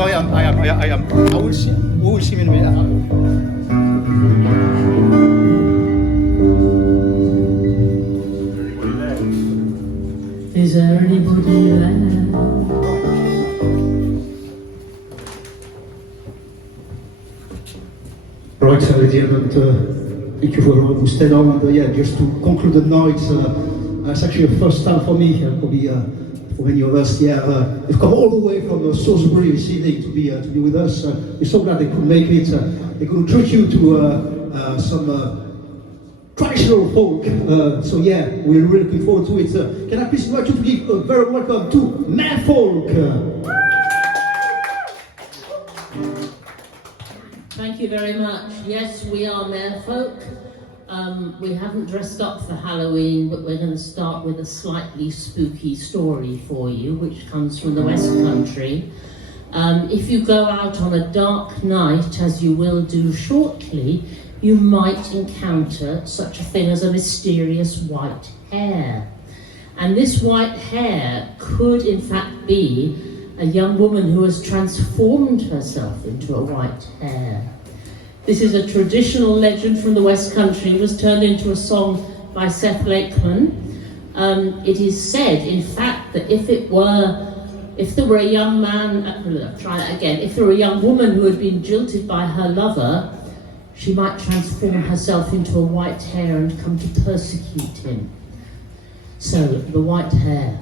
I am. I will see. We will see in a minute. Is there anybody there? Right, ça veut dire that thank you for staying on, and yeah, just to conclude the night, it's actually the first time for me, probably for many of us. Yeah, they've come all the way from Salisbury this evening to be with us. We're so glad they could make it. They're going to treat you to some traditional folk. So yeah, we're really looking forward to it. Can I please invite you to give a very welcome to Maerefolk? Thank you very much. Yes, we are Maerefolk. We haven't dressed up for Halloween, but we're going to start with a slightly spooky story for you, which comes from the West Country. If you go out on a dark night, as you will do shortly, you might encounter such a thing as a mysterious white hare. And this white hare could in fact be a young woman who has transformed herself into a white hare. This is a traditional legend from the West Country. It was turned into a song by Seth Lakeman. It is said, in fact, that if there were a young man, if there were a young woman who had been jilted by her lover, she might transform herself into a white hare and come to persecute him. So, the white hare.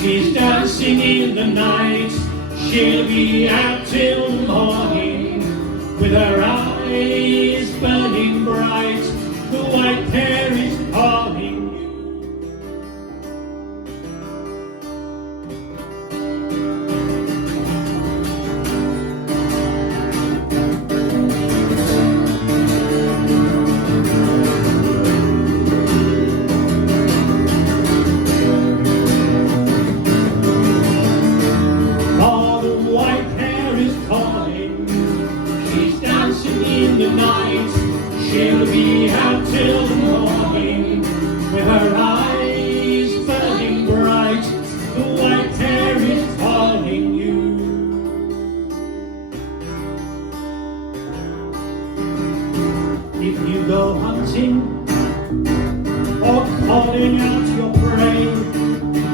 She's dancing in the night, she'll be out till morning, with her eyes burning bright, the white hare is calling you. She'll be out till the morning, with her eyes burning bright, the white hare is calling you. If you go hunting, or calling out your prey,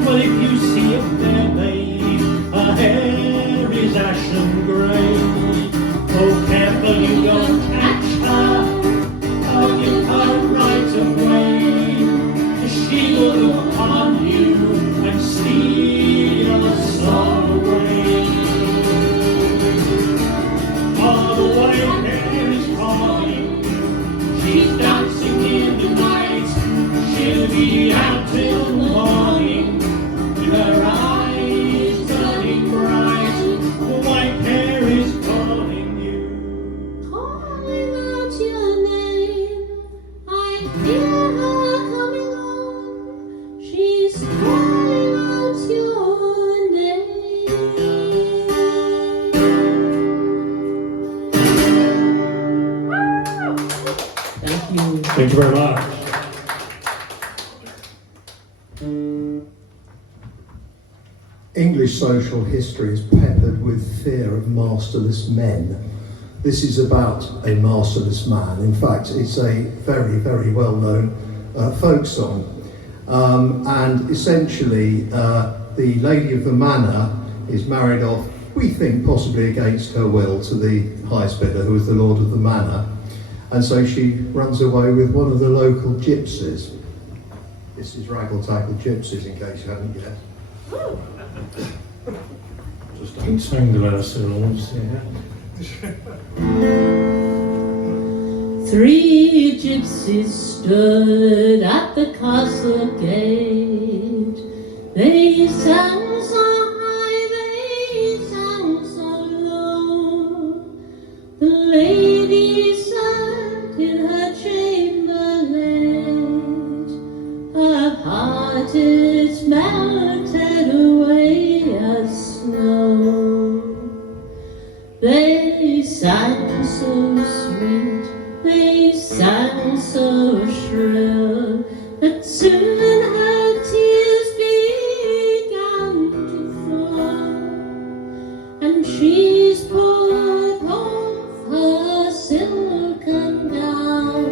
well, if you see a fair maid, her hair is ashen grey, oh, careful you don't catch her, or you can't right away. Thank you very much. English social history is peppered with fear of masterless men. This is about a masterless man. In fact, it's a very, very well-known folk song. And essentially, the lady of the manor is married off, we think possibly against her will, to the highest bidder, who is the lord of the manor. And so she runs away with one of the local gypsies. This is Raggle Taggle Gypsies, in case you haven't guessed. Just untangle ourselves. Three gypsies stood at the castle gate. They sang so high, they sang so low. The lady sat in her chamber late. Her heart is melted away as snow. They sang so sweet, they sang so shrill, that soon her tears began to flow, and she's put off her silken gown,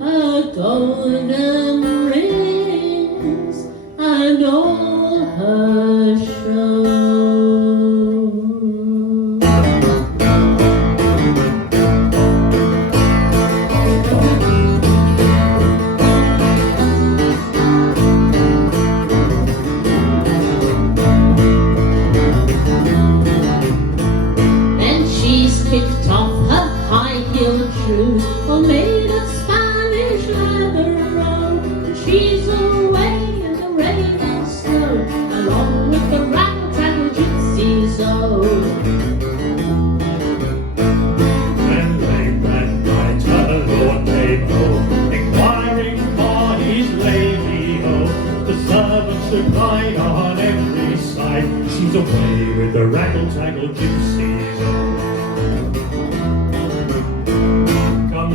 her golden rings, and all her show. Kicked off her high-heeled shoes, or made a Spanish leather robe, and she's away in the rain and snow, along with the ragtag gypsies. Oh, And late that night her lord came home, inquiring for his lady. Oh, the servants replied on every side, she's away with the raggle-taggle gypsies. Oh,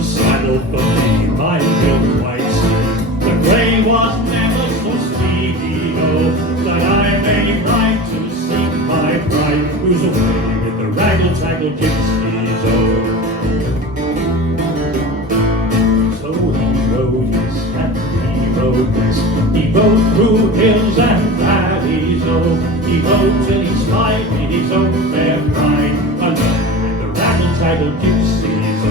saddle for me, my milk white steed. The grey was never so speedy, oh, that I may ride to seek my bride, who's away with the raggle-taggle gypsies, oh. So he rode east and he rode west, he rode through hills and valleys, oh, he rode till he spied his own fair bride, along with the raggle-taggle gypsies, oh.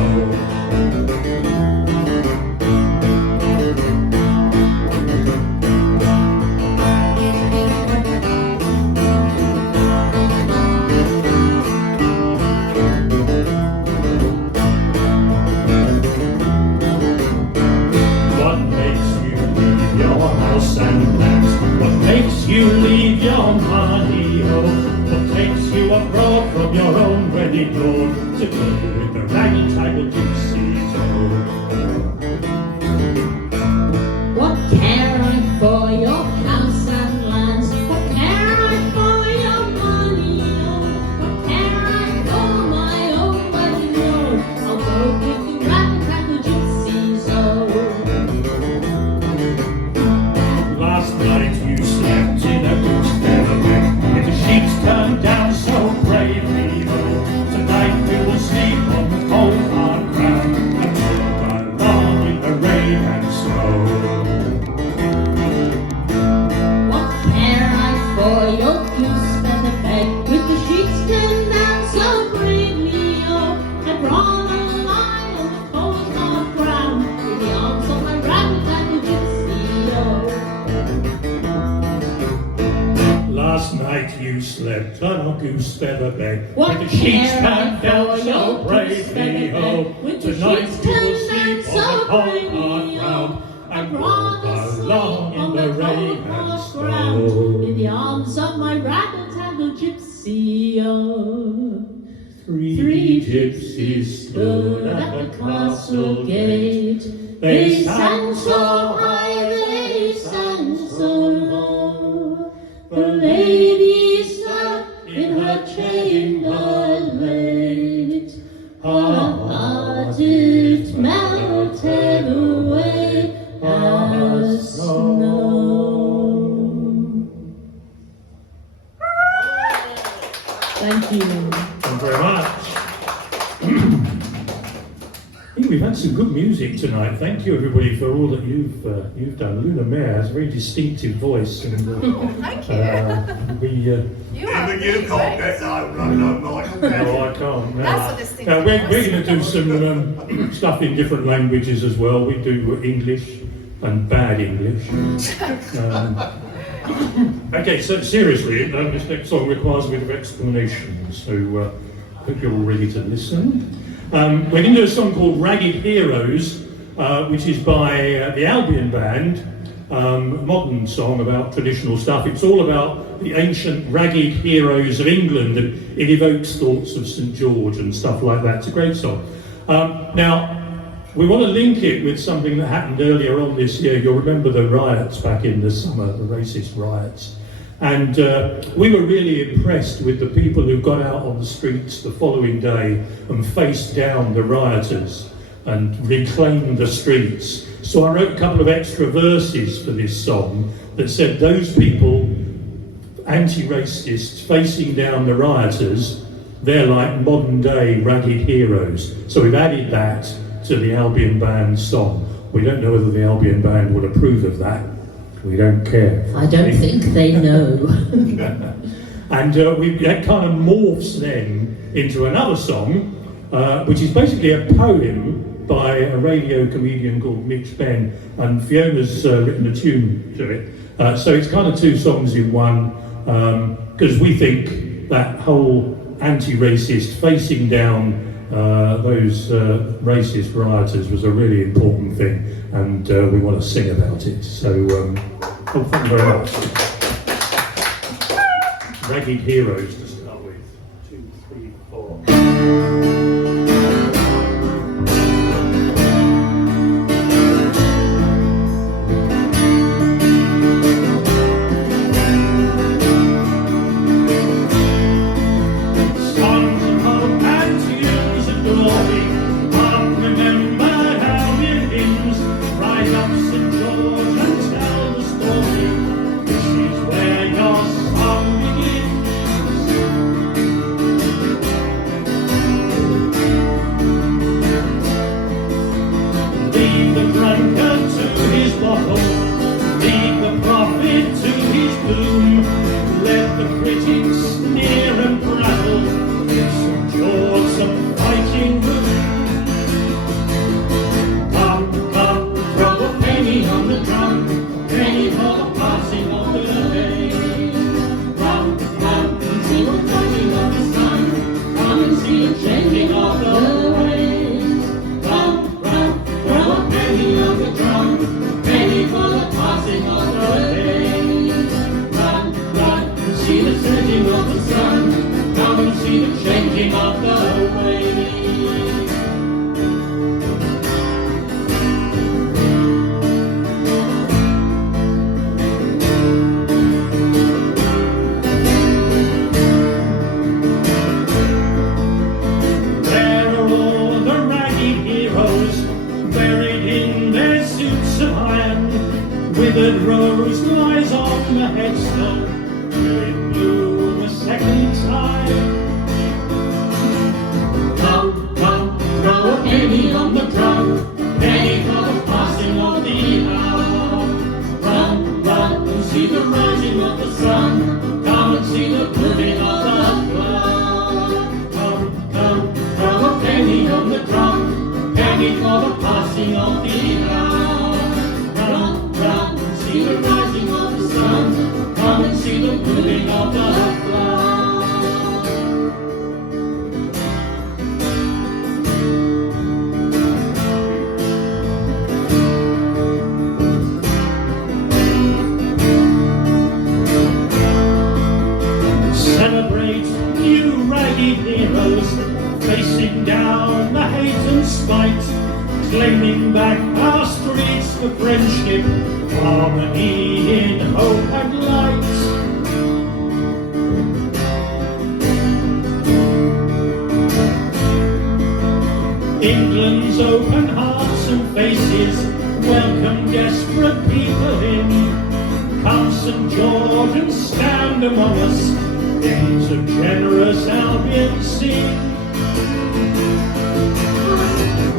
You leave your money home, what takes you abroad from your own wedding lord, to go with the raggle-taggle gypsies, oh. what care I for your house and lands? What care I for your money? Oh, what care I for my own wedding lord? I'll go with the raggle-taggle gypsies, oh. Last night you slept in a goose feather bed, with the sheets turned down so bravely, oh. Tonight we will sleep on the cold hard ground, and walk along in the rain and snow. What care I for your goose feather bed, with the sheets turned down so bravely, oh. I'd rather lie on the cold hard ground, in the arms of my raggle-taggle gypsy, oh. Last night you slept on a goose feather bed, What with the sheets care I turned down for so your bravely, goose feather oh. bed, with the Tonight sheets you will turned sleep down on so the cold bravely, hard ground, oh. and I'd walk rather along sleep in on the the rain cold and hard ground, snow. in the arms of my raggle-taggle gypsy, oh. Three gypsies stood at the castle gate. They sang so high, they sang so low. The lady sat in her chamber late. Her heart it melted Thank you. Thank you very much. I think we've had some good music tonight. Thank you, everybody, for all that you've done. Luna Mayer has a very distinctive voice, and Thank you. You are Even you can't get no, Michael. no, I can't. No. That's a distinctive Now, we're voice. going to do some stuff in different languages as well. We do English and bad English. Okay, so seriously, this next song requires a bit of explanation, so I hope you're all ready to listen. We're going to do a song called Ragged Heroes, which is by the Albion Band, a modern song about traditional stuff. It's all about the ancient ragged heroes of England, and it evokes thoughts of St George and stuff like that. It's a great song. Now, we want to link it with something that happened earlier on this year. You'll remember the riots back in the summer, the racist riots. And we were really impressed with the people who got out on the streets the following day and faced down the rioters and reclaimed the streets. So I wrote a couple of extra verses for this song that said those people, anti-racists, facing down the rioters, they're like modern day ragged heroes. So we've added that to the Albion Band song. We don't know whether the Albion Band would approve of that. We don't care. I don't think they know. And that kind of morphs then into another song, which is basically a poem by a radio comedian called Mitch Benn, and Fiona's written a tune to it. So it's kind of two songs in one, because we think that whole anti-racist facing down those racist rioters was a really important thing, and we want to sing about it. So, thank you very much. Ragged Heroes to start with. 2, 3, 4. Withered rose lies on the headstone, will it bloom a second time? Come, come, throw a penny on the drum, penny for the passing of the hour. Run, run, and see the rising of the sun, come and see the moving of the cloud. Come, come, throw a penny on the drum, penny for the passing of the hour. See the rising of the sun, come and see the moving of the cloud. Celebrate new ragged heroes, facing down the hate and spite, claiming back our streets for friendship, harmony in hope and light. England's open hearts and faces welcome desperate people in. Come St George and stand among us, Kings of generous Albion sing.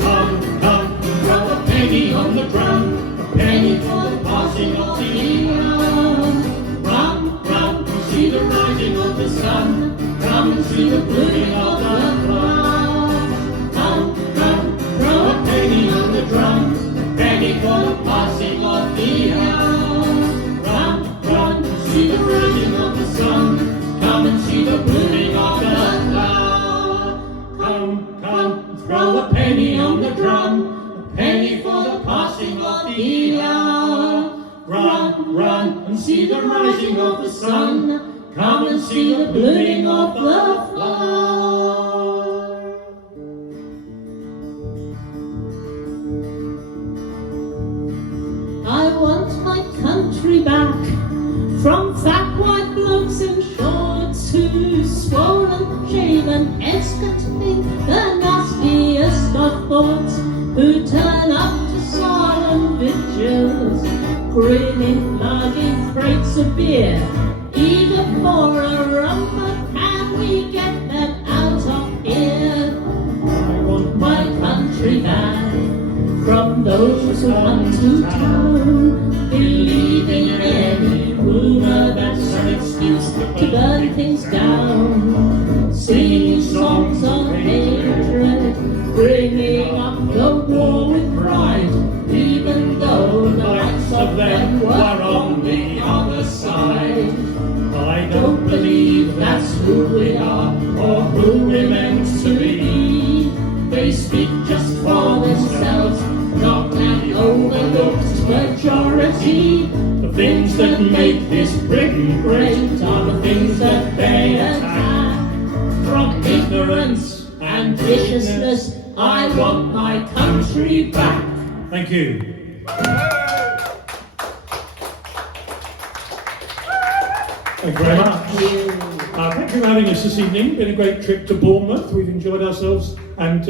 Come, throw a penny on the drum, a penny for the passing of the hour. Run, see the rising of the sun, come and see the blooming of the flower. Come, throw a penny on the drum, a penny for the passing of the hour. Run, see the rising of the sun, come and see the blooming of the flower. Come, throw a penny on the drum, a penny for the passing of the hour. Run, and see the rising of the sun, come and see the blooming of the flower. I want my country back from fat white blokes in shorts who swollen, shaven heads contain the nastiest of thoughts, who turn up to solemn vigils, grinning, lugging crates of beer, eager for a rum, but can we get them out of here? I want my country back from those who want to town, believing in any rumor that's an excuse to burn things down, singing songs of hatred, bringing up the war with pride, even though the likes of them were on the other side. I don't believe that's who we are or who we're meant to be. They speak just for themselves, not an overlooked majority. The things that make this Britain great are the things that they attack. From ignorance and viciousness, I want my country back. Thank you. Thank you very much. Thank you for having us this evening. Been a great trip to Bournemouth. We've enjoyed ourselves and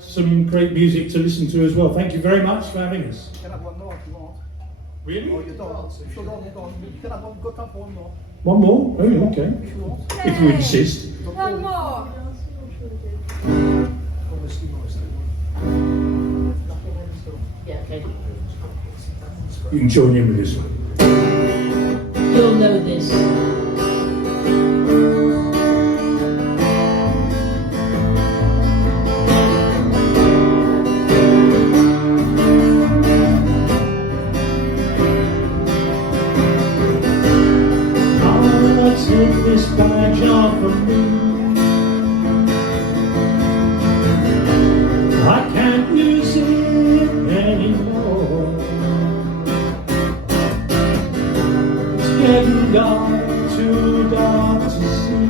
some great music to listen to as well. Thank you very much for having us. You can have one more if you want. Really? Or you don't. If you don't, you don't. You can have one, got up one more. One more? Oh, okay. If you want. If you insist. One more. Yeah, okay. You can join in with this one. You'll know this. I'll take this badge off of me. I can't use it anymore. It's getting dark, too dark to see.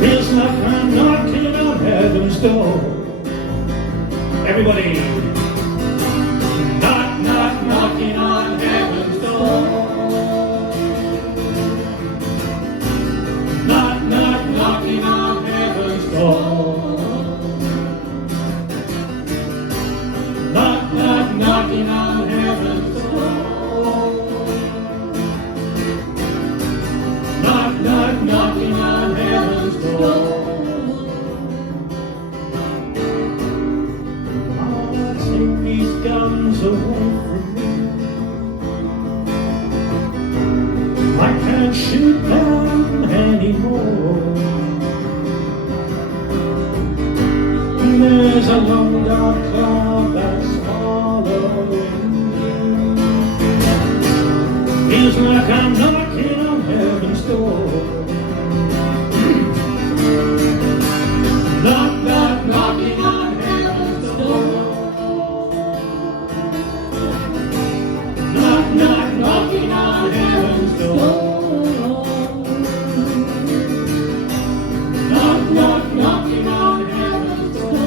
Feels like I'm knocking on heaven's door. Everybody, knocking on heaven's door. Knocking on heaven's door. Knocking on heaven's door. Knocking on heaven's door. I'll take these guns away from me. I can't shoot them anymore. There's a long dark cloud that's following me. Feels like I'm knocking on heaven's door. Knocking on heaven's door. Knocking on heaven's door. Knocking on heaven's door.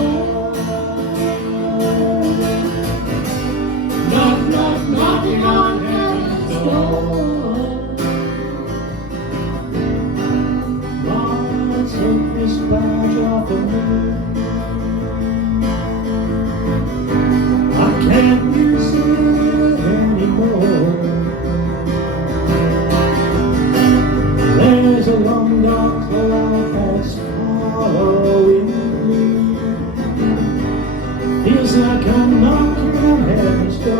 Knocking on heaven's door. Lord, take this badge off of me. I can't use it anymore. Knock,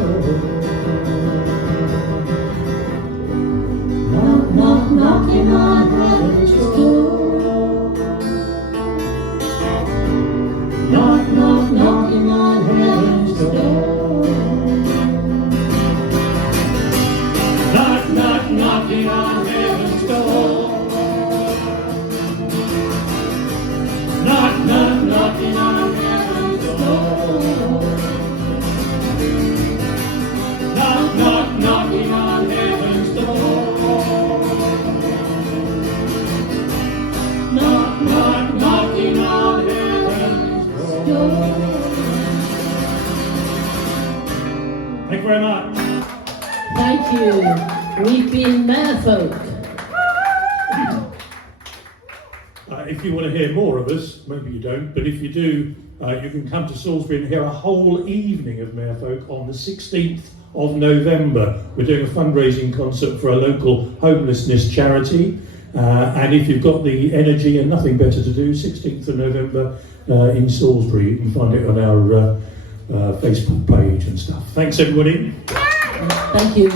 knock, knocking on heaven's door. Knock, knock, knocking on heaven's door. Knock, knock, knocking on heaven's door. Knock, knock, knocking on heaven's door. Knock, knock, knocking on heaven's door. Knock, knock, knocking on heaven's door. Thank you very much. Thank you. We've been Maerefolk. If you want to hear more of us, maybe you don't, but if you do, you can come to Salisbury and hear a whole evening of Maerefolk on the 16th of November. We're doing a fundraising concert for a local homelessness charity, and if you've got the energy and nothing better to do, 16th of November in Salisbury, you can find it on our Facebook page and stuff. Thanks everybody. Thank you.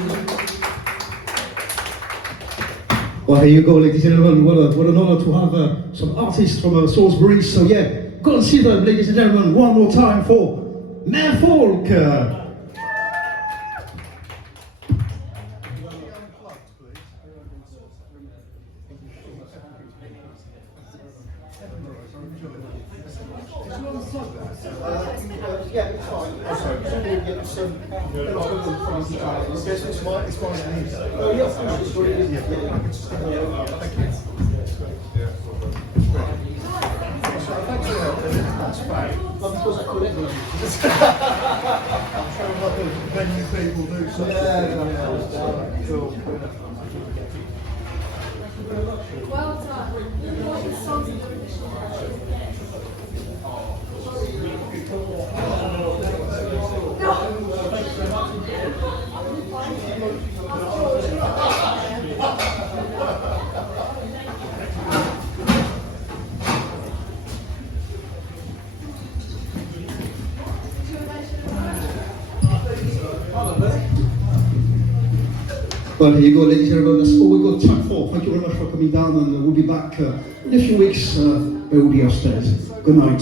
Well, here you go, ladies and gentlemen. What an honour to have some artists from Salisbury. So yeah, go and see them, ladies and gentlemen, one more time for Maerefolk. Well done. What the songs Well, here you go, ladies and gentlemen. That's all we've got time for. Thank you very much for coming down, and we'll be back in a few weeks. Where we'll be upstairs. Good night.